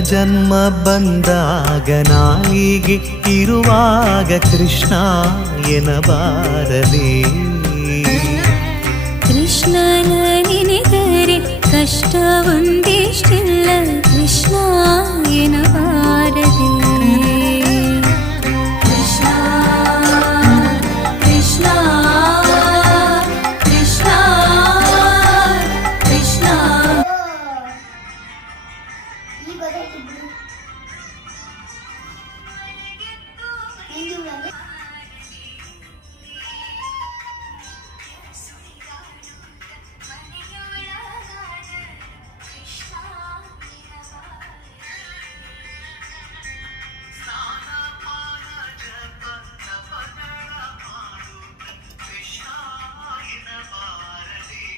ಜನ್ಮ ಬಂದಾಗ ನಾಲಿಗೆ ಇರುವಾಗ ಕೃಷ್ಣ ಎನ್ನಬಾರದೆ. ಕೃಷ್ಣನ ನೆನೆದರೆ ಕಷ್ಟ ಒಂದಿಷ್ಟಿಲ್ಲ, ಕೃಷ್ಣ ಎನ್ನಬಾರದೆ.